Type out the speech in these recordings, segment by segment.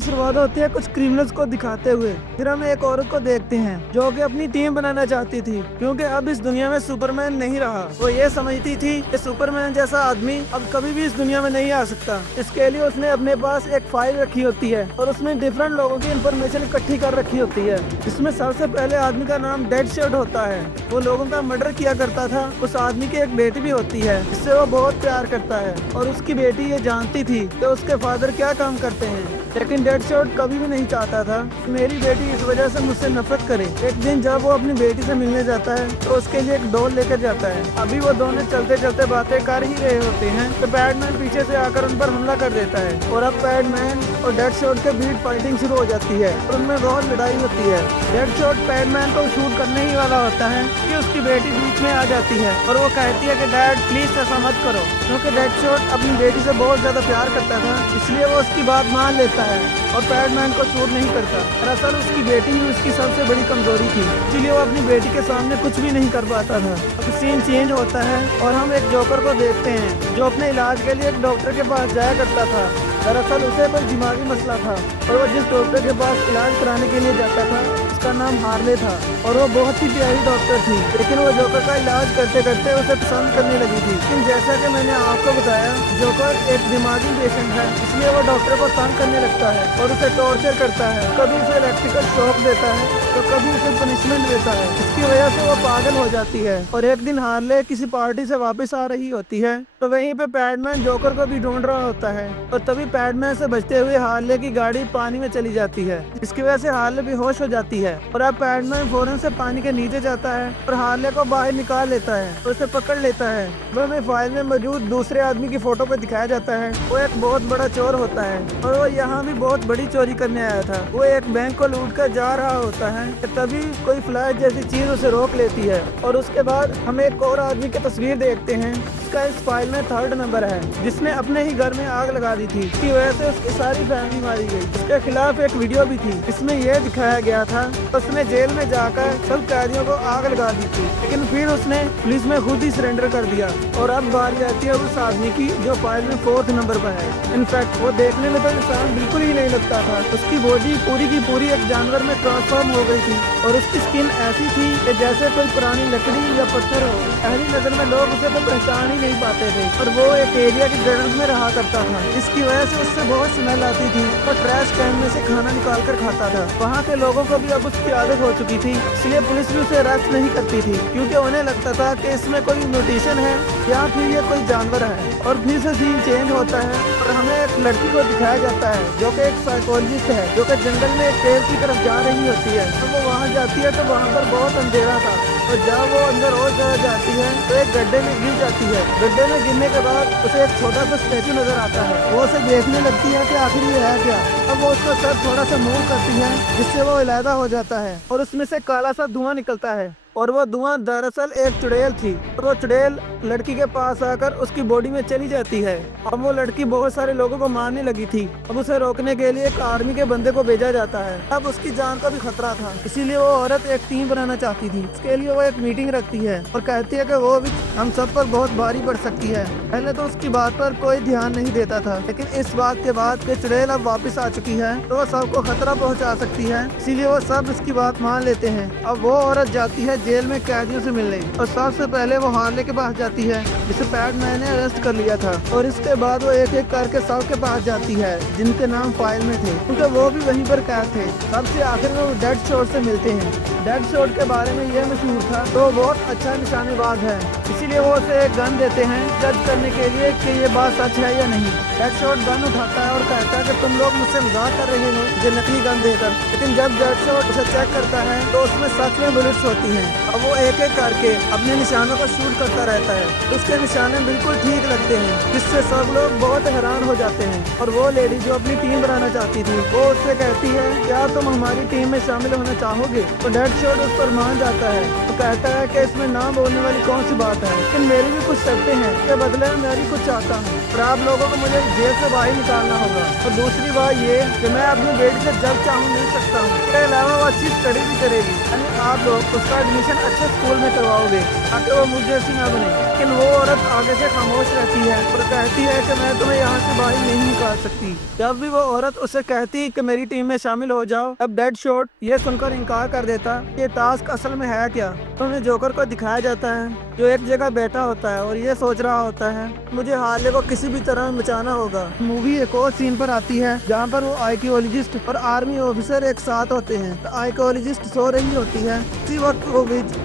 शुरुआत होती है कुछ क्रिमिनल्स को दिखाते हुए। फिर हम एक औरत को देखते हैं जो कि अपनी टीम बनाना चाहती थी, क्योंकि अब इस दुनिया में सुपरमैन नहीं रहा। वो ये समझती थी कि सुपरमैन जैसा आदमी अब कभी भी इस दुनिया में नहीं आ सकता। इसके लिए उसने अपने पास एक फाइल रखी होती है और उसमें डिफरेंट लोगों की इंफॉर्मेशन इकट्ठी कर रखी होती है। इसमें सबसे पहले आदमी का नाम डेडशॉट होता है। वो लोगों का मर्डर किया करता था। उस आदमी की एक बेटी भी होती है जिससे वो बहुत प्यार करता है और उसकी बेटी ये जानती थी कि उसके फादर क्या काम करते हैं। लेकिन डेडशॉट कभी भी नहीं चाहता था कि मेरी बेटी इस वजह से मुझसे नफरत करे। एक दिन जब वो अपनी बेटी से मिलने जाता है तो उसके लिए एक डॉल लेकर जाता है। अभी वो दोनों चलते चलते बातें कर ही रहे होते हैं तो बैटमैन पीछे से आकर उन पर हमला कर देता है और अब बैटमैन और डेडशॉट के बीच फाइटिंग शुरू हो जाती है और उनमें बहुत लड़ाई होती है। डेडशॉट बैटमैन को शूट करने ही वाला होता है कि उसकी बेटी बीच में आ जाती है और वो कहती है कि डैड प्लीज ऐसा मत करो, क्योंकि डेडशॉट अपनी बेटी से बहुत ज्यादा प्यार करता था, इसलिए वो उसकी बात मान लेता है और बैटमैन को शूट नहीं करता। दरअसल उसकी बेटी ही उसकी सबसे बड़ी कमजोरी थी, इसलिए वो अपनी बेटी के सामने कुछ भी नहीं कर पाता था। अब सीन चेंज होता है और हम एक जोकर को देखते हैं जो अपने इलाज के लिए एक डॉक्टर के पास जाया करता था। दरअसल उसे कोई दिमागी मसला था और वो जिस डॉक्टर के पास इलाज कराने के लिए जाता था उसका नाम हार्ले था और वो बहुत ही प्यारी डॉक्टर थी। लेकिन वो जोकर का इलाज करते करते उसे पसंद करने लगी थी। लेकिन जैसा कि मैंने आपको बताया, जोकर एक दिमागी पेशेंट है, इसलिए वो डॉक्टर को तंग करने लगता है और उसे टॉर्चर करता है। कभी उसे इलेक्ट्रिकल शॉक देता है तो कभी उसे पनिशमेंट देता है। इसकी वजह से वो पागल हो जाती है और एक दिन हार्ले किसी पार्टी से वापस आ रही होती है तो वहीं पे बैटमैन जोकर को भी ढूंढ रहा होता है और तभी बैटमैन से बचते हुए हार्ले की गाड़ी पानी में चली जाती है। इसकी वजह से हार्ले बेहोश हो जाती है और अब बैटमैन फौरन से पानी के नीचे जाता है और हार्ले को बाहर निकाल लेता है और उसे पकड़ लेता है। वह फाइल में मौजूद दूसरे आदमी की फोटो पे दिखाया जाता है वो एक बहुत बड़ा चोर होता है और वो यहाँ भी बहुत बड़ी चोरी करने आया था। वो एक बैंक को लूट कर जा रहा होता है तभी कोई फ्लैश जैसी चीज उसे रोक लेती है और उसके बाद हम एक और आदमी की तस्वीर देखते हैं जिसका इस फाइल में 3rd नंबर है, जिसने अपने ही घर में आग लगा दी थी। इसकी वजह से उसकी सारी फैमिली मारी गई। उसके खिलाफ एक वीडियो भी थी इसमें यह दिखाया गया था उसने जेल में जाकर सब कैदियों को आग लगा दी थी, लेकिन फिर उसने पुलिस में खुद ही सरेंडर कर दिया। और अब बारी आती है उस आदमी की जो फाइल में 4th नंबर पर है। इनफैक्ट वो देखने में तो इंसान बिल्कुल ही नहीं लगता था। उसकी बॉडी पूरी की पूरी एक जानवर में ट्रांसफॉर्म हो गई थी और उसकी स्किन ऐसी थी कि जैसे कोई पुरानी लकड़ी या पत्थर हो। पहली नजर में लोग उसे तो पहचान ही नहीं पाते थे और वो एक एरिया के गटर्स में रहा करता था। इसकी वजह से उससे बहुत स्मेल आती थी और ट्रैश कैन में से खाना निकाल कर खाता था। वहाँ के लोगों को भी अब उसकी आदत हो चुकी थी, इसलिए पुलिस भी उसे अरेस्ट नहीं करती थी क्योंकि उन्हें लगता था कि इसमें कोई म्यूटेशन है या फिर ये कोई जानवर है। और फिर से सीन चेंज होता है और हमें एक लड़की को दिखाया जाता है जो कि एक साइकोलॉजिस्ट है जो कि जंगल में एक केव की तरफ जा रही होती है। तो वो वहाँ जाती है तो वहाँ पर बहुत अंधेरा था और जब वो अंदर और जाती है तो एक गड्ढे में गिर जाती है। गड्ढे में गिरने के बाद उसे एक छोटा सा स्टैचू नजर आता है। वो उसे देखने लगती है कि आखिर ये है क्या। अब वो उसका सर थोड़ा सा मूव करती है जिससे वो अलहदा हो जाता है और उसमें से काला सा धुआं निकलता है और वो धुआं दरअसल एक चुड़ैल थी और वो चुड़ैल लड़की के पास आकर उसकी बॉडी में चली जाती है। अब वो लड़की बहुत सारे लोगों को मारने लगी थी। अब उसे रोकने के लिए एक आर्मी के बंदे को भेजा जाता है। अब उसकी जान का भी खतरा था, इसीलिए वो औरत एक टीम बनाना चाहती थी। इसके लिए वो एक मीटिंग रखती है और कहती है कि वो भी हम सब पर बहुत भारी पड़ सकती है। पहले तो उसकी बात पर कोई ध्यान नहीं देता था, लेकिन इस बात के बाद कि चुड़ैल अब वापस आ चुकी है तो वो सबको खतरा पहुंचा सकती है, इसीलिए वो सब इसकी बात मान लेते हैं। अब वो औरत जाती है जेल में कैदियों से मिलने और सबसे पहले वो हार्ले के पास जाती है जिसे बैटमैन ने अरेस्ट कर लिया था और इसके बाद वो एक एक करके सब के पास जाती है जिनके नाम फाइल में थे क्योंकि वो भी वहीं पर कैद थे। सबसे आखिर में वो डेडशॉट से मिलते हैं। डेडशॉट के बारे में यह मशहूर था तो वो बहुत अच्छा निशानेबाज है, इसीलिए वो उसे एक गन देते हैं जज करने के लिए कि ये बात सच है या नहीं। डेडशॉट गन उठाता है और कहता है कि तुम लोग मुझसे मजाक कर रहे हो मुझे नकली गन देकर। लेकिन जब डेडशॉट उसे चेक करता है तो उसमें सच में बुलेट्स होती हैं। अब वो एक एक करके अपने निशानों को शूट करता रहता है। उसके निशाने बिल्कुल ठीक लगते हैं जिससे सब लोग बहुत हैरान हो जाते हैं। और वो लेडी जो अपनी टीम बनाना चाहती थी वो उससे कहती है क्या तुम हमारी टीम में शामिल होना चाहोगे। तो डेडशॉट उस पर मान जाता है तो कहता है कि इसमें ना बोलने वाली कौन सी बात है, लेकिन मेरी भी कुछ शर्तें हैं, इसके बदले में मैं भी कुछ चाहता हूँ। और आप लोगों को मुझे जेल से बाहर निकालना होगा। और दूसरी बात ये कि मैं अपनी बेटी से जब चाहूँ मिल सकता हूँ। इसके अलावा वो अच्छी स्टडी भी करेगी, यानी आप लोग उसका एडमिशन अच्छे स्कूल में करवाओगे ताकि वो मुझ जैसी ना बने। लेकिन वो औरत आगे से खामोश रहती है और कहती है कि मैं तुम्हें यहाँ से बाहर नहीं निकाल सकती। जब भी वो औरत उसे कहती कि मेरी टीम में शामिल हो जाओ, अब डेडशॉट ये सुनकर इनकार कर देता कि टास्क असल में है क्या। तो हमें जोकर को दिखाया जाता है जो एक जगह बैठा होता है और ये सोच रहा होता है मुझे हार्ले को किसी भी तरह बचाना होगा। मूवी एक और सीन पर आती है जहाँ पर वो आर्कियोलॉजिस्ट और आर्मी ऑफिसर एक साथ होते हैं। तो आर्कियोलॉजिस्ट सो रही होती है, उसी वक्त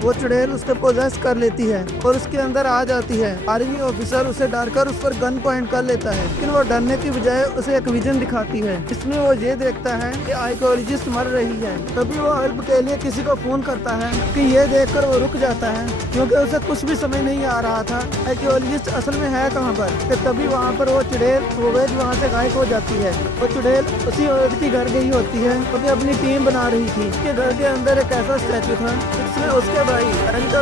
वो चुड़ैल उसको पोजेस कर लेती है और उसके अंदर आ जाती है। आर्मी ऑफिसर उसे डरकर उस पर गन पॉइंट कर लेता है, लेकिन वो डरने की बजाय उसे एक विजन दिखाती है। इसमें वो ये देखता है कि आर्कियोलॉजिस्ट मर रही है। तभी वो हेल्प के लिए किसी को फोन करता है कि ये देखकर वो रुक जाता है क्योंकि उसे कुछ भी समझ नहीं आ रहा था आर्कियोलॉजिस्ट असल में है कहाँ पर। कि तभी वहाँ पर वो चुड़ैल वहाँ से गायब हो जाती है। वो चुड़ैल उसी औरत की घर गई होती है, वो अपनी टीम बना रही थी। उसके घर के अंदर एक ऐसा स्टैचू था जिसमें उसके भाई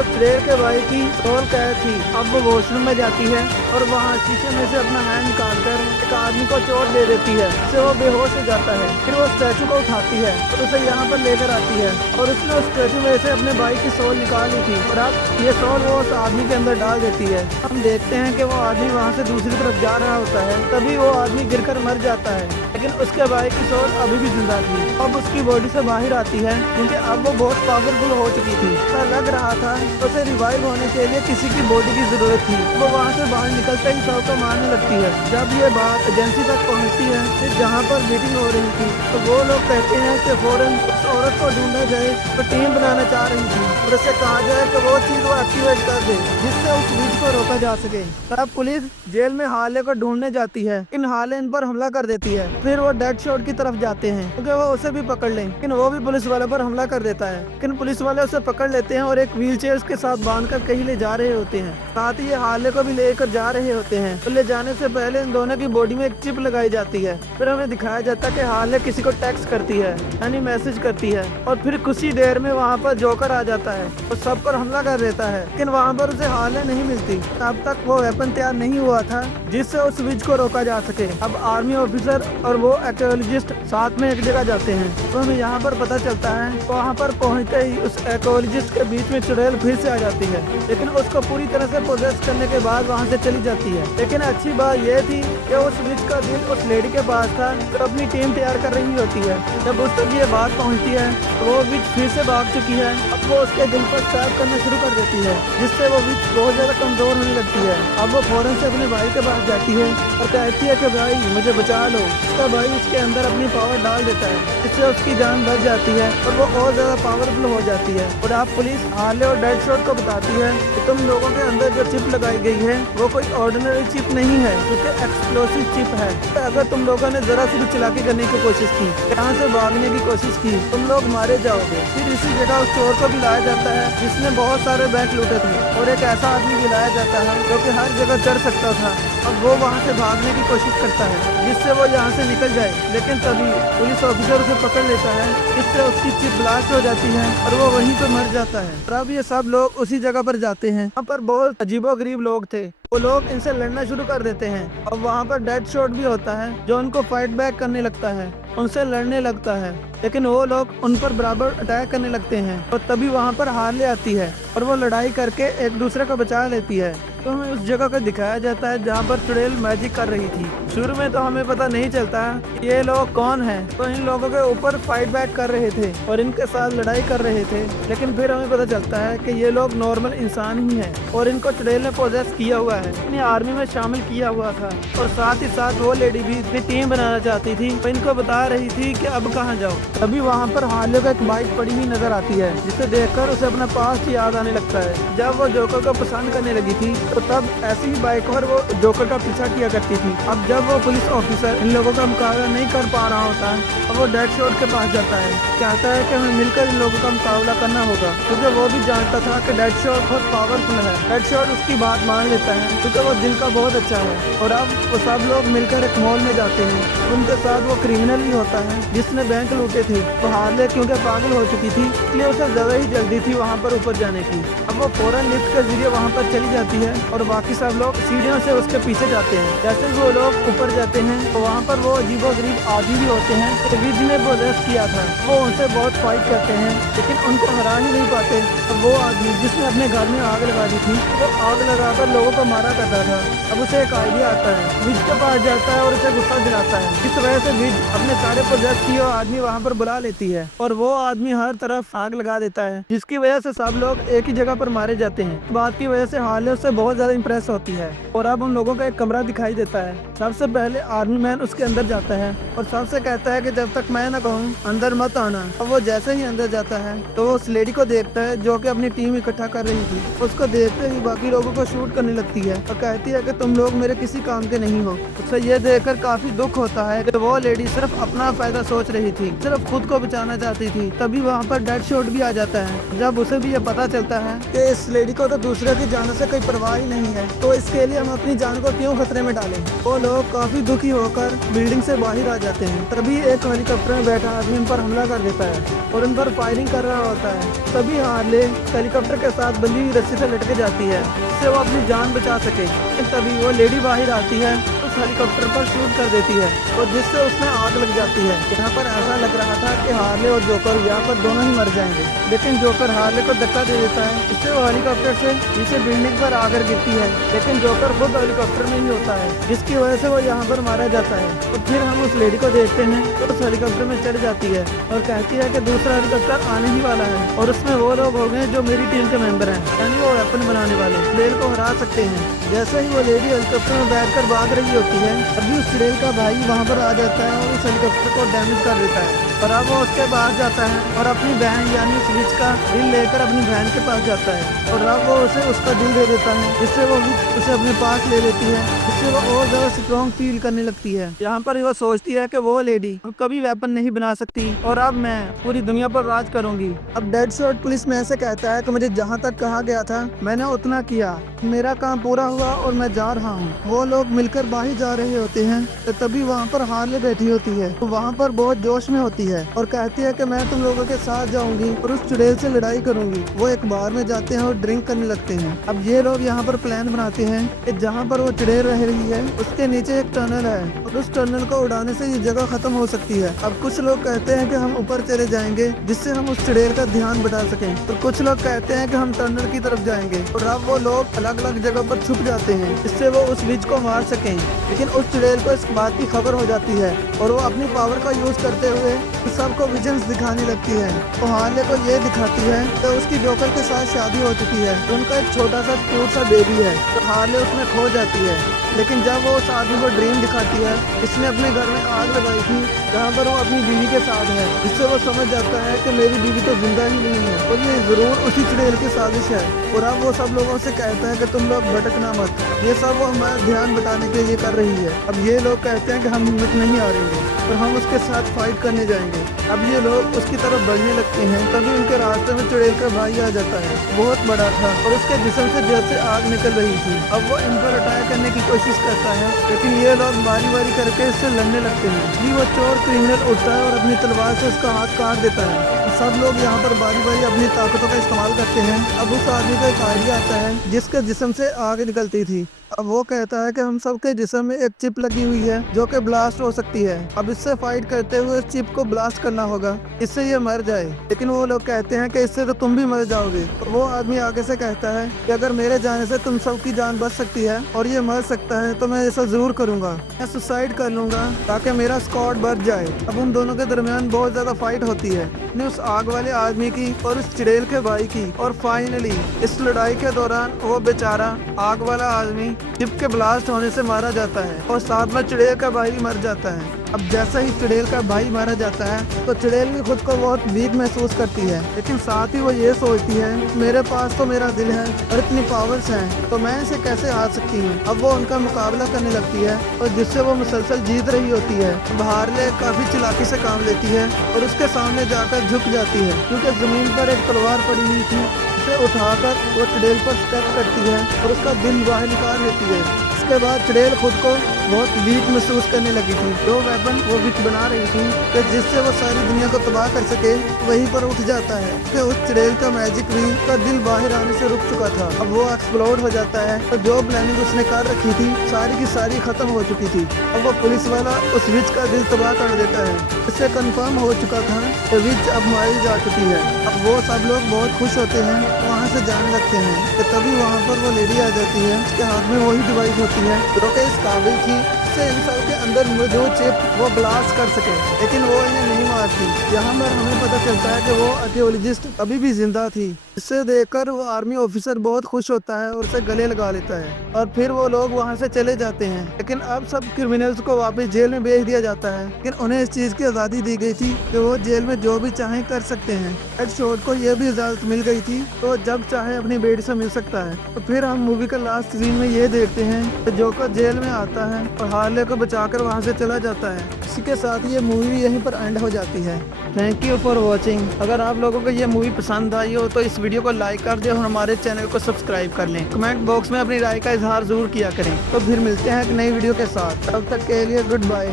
चुड़ैल के भाई की रोल कैद थी। अब वो वॉशरूम में जाती है और वहाँ शीशे में से अपना हैंड निकाल कर एक आदमी को चोट दे देती है, उससे वो बेहोश हो जाता है। फिर वो स्टैचू को उठाती है और उसे यहाँ पर लेकर आती है और उसने उस स्टैचू में से अपने भाई की सोल निकाली थी और अब ये सोल वो उस आदमी के अंदर डाल देती है। हम देखते हैं कि वो आदमी वहाँ से दूसरी तरफ जा रहा होता है, तभी वो आदमी गिरकर मर जाता है, लेकिन उसके भाई की सोल अभी भी जिंदा थी। अब उसकी बॉडी से बाहर आती है क्योंकि अब वो बहुत पावरफुल हो चुकी थी। ऐसा लग रहा था उसे रिवाइव होने के लिए किसी की बॉडी की जरूरत थी। वो वहाँ से बाहर निकलते ही सब को मारने लगती है। जब ये बात एजेंसी तक पहुँचती है फिर जहाँ पर मीटिंग हो रही थी तो वो लोग कहते हैं कि फौरन उस औरत को ढूंढा जाए तो टीम बनाना चाह रही थी और उसे कहा जाए कि वो चीज वो एक्टिवेट कर दे जिससे उस वीज को रोका जा सके। तब पुलिस जेल में हार्ले को ढूंढने जाती है, इन हार्ले इन पर हमला कर देती है। फिर वो डेडशॉट की तरफ जाते हैं क्योंकि वो उसे भी पकड़ लें, लेकिन वो भी पुलिस वाले पर हमला कर देता है। लेकिन पुलिस वाले उसे पकड़ लेते हैं और एक व्हील चेयर के साथ बांधकर कहीं ले जा रहे होते हैं। साथ ही ये हार्ले को भी लेकर जा रहे होते हैं। तो ले जाने से पहले इन दोनों की बॉडी में एक चिप लगाई जाती है। फिर हमें दिखाया जाता है कि हार्ले किसी को टेक्स्ट करती है, यानी मैसेज करती है, और फिर कुछ ही देर में वहाँ पर जोकर आ जाता है और सब पर हमला कर देता है। लेकिन वहाँ पर उसे हार्ले नहीं मिलती। तब तक वो वेपन तैयार नहीं हुआ था जिससे उस विज को रोका जा सके। अब आर्मी ऑफिसर और वो आर्कियोलॉजिस्ट साथ में एक जगह जाते हैं तो हमें यहाँ पर पता चलता है वहाँ पर पहुँचते ही उस आर्कियोलॉजिस्ट के बीच में चुड़ैल फिर से आ जाती है, लेकिन उसको पूरी तरह से पोजेस करने के बाद वहाँ से चली जाती है। लेकिन अच्छी बात यह थी कि उस विज का दिल उस लेडी के पास था जो अपनी टीम तैयार कर रही होती है। जब उस तक ये बात पहुँचती है तो वो विज फिर से भाग चुकी है। अब वो उसके दिल पर स्टैब करना शुरू कर देती है जिससे वो विज बहुत ज्यादा कमजोर होने लगती है। अब वो फौरन से अपने भाई के पास जाती है और कहती है कि भाई मुझे बचा लो। उसका भाई उसके अंदर अपनी पावर डाल देता है, इससे उसकी जान बच जाती है और वो और ज्यादा पावरफुल हो जाती है। और अब पुलिस हार्ले और डेडशॉट को बताती है कि तुम लोगों के अंदर जो चिप लगाई गई है वो कोई ऑर्डिनरी चिप नहीं है, क्योंकि एक्सप्लोसिव चिप है। अगर तुम लोगों ने जरा सी भी चालाकी करने की कोशिश की, यहाँ से भागने की कोशिश की, तुम लोग मारे जाओगे। फिर इसी जगह उस चोर को भी लाया जाता है जिसने बहुत सारे बैंक लूटे थे और एक ऐसा आदमी भी लाया जाता है जो कि हर जगह चढ़ सकता था। अब वो वहाँ से भागने की कोशिश करता है जिससे वो यहाँ से निकल जाए, लेकिन तभी पुलिस ऑफिसर उसे पकड़ लेता है। इससे उसकी चिप ब्लास्ट हो जाती है और वो वहीं पर मर जाता है। और अब ये सब लोग उसी जगह पर जाते हैं। वहाँ पर बहुत अजीबोगरीब लोग थे, वो लोग इनसे लड़ना शुरू कर देते हैं। अब वहाँ पर डेडशॉट भी होता है जो उनको फाइट बैक करने लगता है, उनसे लड़ने लगता है, लेकिन वो लोग उन पर बराबर अटैक करने लगते हैं। और तभी वहाँ पर हार्ले आती है और वो लड़ाई करके एक दूसरे को बचा लेती है। तो हमें उस जगह को दिखाया जाता है जहाँ पर चुड़ैल मैजिक कर रही थी। शुरू में तो हमें पता नहीं चलता कि ये लोग कौन हैं, तो इन लोगों के ऊपर फाइट बैक कर रहे थे और इनके साथ लड़ाई कर रहे थे, लेकिन फिर हमें पता चलता है कि ये लोग नॉर्मल इंसान ही हैं और इनको चुड़ैल ने पोजेस किया हुआ है, अपनी आर्मी में शामिल किया हुआ था। और साथ ही साथ वो लेडी भी अपनी टीम बनाना चाहती थी, तो इनको बता रही थी कि अब कहाँ जाओ। तभी वहाँ पर हार्ले को एक बाइक पड़ी हुई नजर आती है जिसे देखकर उसे अपना पास्ट याद आने लगता है। जब वो जोकर को पसंद करने लगी थी तो तब ऐसी ही बाइक पर वो जोकर का पीछा किया करती थी। अब जब वो पुलिस ऑफिसर इन लोगों का मुकाबला नहीं कर पा रहा होता है अब वो डेडशॉट के पास जाता है, कहता है कि हमें मिलकर इन लोगों का मुकाबला करना होगा, क्योंकि वो भी जानता था कि डेडशॉट बहुत पावरफुल है। डेडशॉट उसकी बात मान लेता है क्योंकि वो दिल का बहुत अच्छा है। और अब वो सब लोग मिलकर एक मॉल में जाते हैं, उनके साथ वो क्रिमिनल भी होता है जिसने बैंक लूटे थे। तो हार्ले क्योंकि पागल हो चुकी थी इसलिए उसे ज्यादा ही जल्दी थी वहाँ पर ऊपर जाने की। अब वो फौरन लिफ्ट के जरिए वहाँ पर चली जाती है और बाकी सब लोग सीढ़ियों से उसके पीछे जाते हैं। जैसे वो लोग ऊपर जाते हैं तो वहाँ पर वो अजीबोगरीब आदमी भी होते हैं। तो विज ने प्रोजेक्ट किया था, वो उनसे बहुत फाइट करते हैं लेकिन उनको हरा ही नहीं पाते। तो वो आदमी जिसने अपने घर में आग लगा दी थी, वो आग लगाकर लोगों को मारा करता था। अब उसे एक आइडिया आता है, विज के पास जाता है और उसे गुस्सा दिलाता है। इस वजह से विज अपने सारे प्रोजेक्ट की आदमी वहाँ पर बुला लेती है और वो आदमी हर तरफ आग लगा देता है, जिसकी वजह से सब लोग एक ही जगह पर मारे जाते हैं। बात की वजह से हार्ले उससे बहुत ज्यादा इम्प्रेस होती है और अब उन लोगों का एक कमरा दिखाई देता है। सबसे पहले आर्मी मैन उसके अंदर जाता है और सबसे कहता है कि जब तक मैं न कहूँ अंदर मत आना। अब वो जैसे ही अंदर जाता है तो वो उस लेडी को देखता है जो कि अपनी टीम इकट्ठा कर रही थी। उसको देखते ही बाकी लोगों को शूट करने लगती है और कहती है कि तुम लोग मेरे किसी काम के नहीं हो। उसे ये देखकर काफी दुख होता है कि वो लेडी सिर्फ अपना फायदा सोच रही थी, सिर्फ खुद को बचाना चाहती थी। तभी वहाँ पर डेड शॉट भी आ जाता है। जब उसे भी ये पता चलता है कि इस लेडी को तो दूसरे की जान से कोई परवाह ही नहीं है, तो इसके लिए हम अपनी जान को क्यों खतरे में डालें। वो लोग काफी दुखी होकर बिल्डिंग से बाहर आ जाते हैं। तभी एक हेलीकॉप्टर में बैठा आदमी उन पर हमला कर देता है और उन पर फायरिंग कर रहा होता है। तभी हार्ले हेलीकॉप्टर के साथ बंधी हुई रस्सी से लटके जाती है जिससे वो अपनी जान बचा सके। तभी वो लेडी बाहर आती है, उस हेलीकॉप्टर पर शूट कर देती है और जिससे उसमें आग लग जाती है। यहाँ पर ऐसा लग रहा था कि हार्ले और जोकर यहाँ पर दोनों ही मर जाएंगे, लेकिन जोकर हार्ले को धक्का दे देता है, इससे वो हेलीकॉप्टर से नीचे बिल्डिंग पर आकर गिरती है। लेकिन जोकर खुद हेलीकॉप्टर में ही होता है, जिसकी वजह से वो यहाँ पर मारा जाता है। तो फिर हम उस लेडी को देखते हैं तो उस हेलीकॉप्टर में चढ़ जाती है और कहती है कि दूसरा हेलीकॉप्टर आने ही वाला है और उसमें वो लोग हो गए जो मेरी टीम के मेंबर हैं, यानी वो वेपन बनाने वाले चुड़ैल को हरा सकते हैं। जैसे ही वो लेडी हेलीकॉप्टर में बैठकर भाग रही होती है, अभी उस चुड़ैल का भाई वहाँ पर आ जाता है और उस हेलीकॉप्टर को डैमेज कर देता है। और अब वो उसके पास जाता है और अपनी बहन यानी उस विच का दिल लेकर अपनी बहन के पास जाता है और अब वो उसे उसका दिल दे देता है, जिससे वो विच उसे अपने पास ले लेती है, जिससे वो और ज्यादा स्ट्रॉन्ग फील करने लगती है। यहाँ पर वो सोचती है कि वो लेडी अब कभी वेपन नहीं बना सकती और अब मैं पूरी दुनिया पर राज करूंगी। अब डेडशॉट पुलिस में ऐसे कहता है कि मुझे जहाँ तक कहा गया था मैंने उतना किया, मेरा काम पूरा हुआ और मैं जा रहा हूँ। वो लोग मिलकर बाहर जा रहे होते हैं तो तभी वहाँ पर हार्ले बैठी होती है। तो वहाँ पर बहुत जोश में होती है और कहती है कि मैं तुम लोगों के साथ जाऊंगी और उस चुड़ैल से लड़ाई करूंगी। वो एक बार में जाते हैं और ड्रिंक करने लगते हैं। अब ये लोग यहाँ पर प्लान बनाते हैं कि जहाँ पर वो चुड़ैल रह रही है उसके नीचे एक टनल है और उस टनल को उड़ाने से ये जगह खत्म हो सकती है। अब कुछ लोग कहते हैं कि हम ऊपर चले जाएंगे जिससे हम उस चुड़ैल का ध्यान बटा सकें, और कुछ लोग कहते हैं कि हम टनल की तरफ जाएंगे। और अब वो लोग अलग अलग जगह पर छुप जाते हैं जिससे वो उस विच को मार सकें। लेकिन उस चुड़ैल को इस बात की खबर हो जाती है और वो अपनी पावर का यूज करते हुए सबको विजन्स दिखाने लगती है। तो हार्ले को ये दिखाती है कि उसकी जोकर के साथ शादी हो चुकी है, उनका एक छोटा सा क्यूट सा बेबी है। तो हार्ले उसमें खो जाती है। लेकिन जब वो उस आदमी को ड्रीम दिखाती है इसने अपने घर में आग लगाई थी जहाँ पर वो अपनी बीवी के साथ है, जिससे वो समझ जाता है कि मेरी बीवी तो जिंदा ही नहीं है और ये जरूर उसी चुड़ैल की साजिश है। और अब वो सब लोगों से कहता है कि तुम लोग भटकना मत, ये सब वो हमारा ध्यान बटाने के लिए कर रही है। अब ये लोग कहते हैं कि हम हिम्मत नहीं हारेंगे और हम उसके साथ फाइट करने जाएंगे। अब ये लोग उसकी तरफ बढ़ने लगते हैं, तभी उनके रास्ते में चुड़ैल का भाई आ जाता है। बहुत बड़ा था और उसके जिस्म से जैसे आग निकल रही थी। अब वो इन पर अटैक करने की कोशिश करता है, लेकिन ये लोग बारी बारी करके इससे लड़ने लगते हैं। जी वो चोर क्रिमिनल उठता है और अपनी तलवार से उसका हाथ काट देता है। सब लोग यहाँ पर बारी बारी अपनी ताकतों का इस्तेमाल करते हैं। अब उस आदमी को एक आइडिया आता है जिसके जिस्म से आग निकलती थी। अब वो कहता है कि हम सबके जिस्म में एक चिप लगी हुई है जो कि ब्लास्ट हो सकती है। अब इससे फाइट करते हुए इस चिप को ब्लास्ट करना होगा, इससे ये मर जाए। लेकिन वो लोग कहते हैं कि इससे तो तुम भी मर जाओगे। तो वो आदमी आगे से कहता है कि अगर मेरे जाने से तुम सबकी जान बच सकती है और ये मर सकता है तो मैं ऐसा जरूर करूंगा, मैं सुसाइड कर लूंगा ताकि मेरा स्क्वाड बढ़ जाए। अब उन दोनों के दरमियान बहुत ज्यादा फाइट होती है, उस आग वाले आदमी की और उस चुड़ैल के भाई की। और फाइनली इस लड़ाई के दौरान वो बेचारा आग वाला आदमी चिप के ब्लास्ट होने से मारा जाता है और साथ में चुड़ैल का भाई भी मर जाता है। अब जैसा ही चुड़ैल का भाई मारा जाता है तो चुड़ैल भी खुद को बहुत वीक महसूस करती है, लेकिन साथ ही वो ये सोचती है मेरे पास तो मेरा दिल है और इतनी पावर्स हैं तो मैं इसे कैसे हार सकती हूँ। अब वो उनका मुकाबला करने लगती है और जिससे वो मुसलसल जीत रही होती है। हार्ले काफी चालाकी से काम लेती है और उसके सामने जाकर झुक जाती है, क्योंकि जमीन पर एक तलवार पड़ी हुई थी। उसे उठाकर वो चुड़ैल पर स्टेप करती है और उसका दिल बाहर निकाल लेती है। इसके बाद चुड़ैल खुद को बहुत वीक महसूस करने लगी थी। जो वेपन वो विच बना रही थी कि जिससे वो सारी दुनिया को तबाह कर सके, वहीं पर उठ जाता है कि उस चुड़ैल का मैजिक भी का दिल बाहर आने से रुक चुका था। अब वो एक्सप्लोड हो जाता है तो जो प्लानिंग उसने कर रखी थी सारी की सारी खत्म हो चुकी थी। अब वो पुलिस वाला उस विच का दिल तबाह कर देता है। इससे कंफर्म हो चुका था कि विच अब मारी जा चुकी है। अब वो सब लोग बहुत खुश होते हैं, वहाँ से जाने लगते हैं कि तभी वहाँ पर वो लेडी आ जाती है। उसके हाथ में वही डिवाइस होती है जो कि इस काबिल थी से इंसान के अंदर मौजूद चिप वो ब्लास्ट कर सके, लेकिन वो इन्हें नहीं मारती। यहाँ पर हमें पता चलता है कि वो आर्कियोलॉजिस्ट अभी भी जिंदा थी। इसे देखकर वो आर्मी ऑफिसर बहुत खुश होता है और उसे गले लगा लेता है और फिर वो लोग वहाँ से चले जाते हैं। लेकिन अब सब क्रिमिनल्स को वापस जेल में भेज दिया जाता है, लेकिन उन्हें इस चीज की आज़ादी दी गई थी कि वो जेल में जो भी चाहे कर सकते हैं। हेडशॉट को ये भी इजाजत मिल गई थी तो जब चाहे अपनी बेटी से मिल सकता है। तो फिर हम मूवी का लास्ट सीन में ये देखते हैं कि जोकर जेल में आता है और हार्ले को बचाकर वहाँ से चला जाता है। इसी के साथ ये मूवी यहीं पर एंड हो जाती है। Thank you for watching. अगर आप लोगों को ये मूवी पसंद आई हो तो इस वीडियो को लाइक कर दें और हमारे चैनल को सब्सक्राइब कर लें। कमेंट बॉक्स में अपनी राय का इजहार जरूर किया करें। तो फिर मिलते हैं एक नई वीडियो के साथ, तब तक के लिए गुड बाय।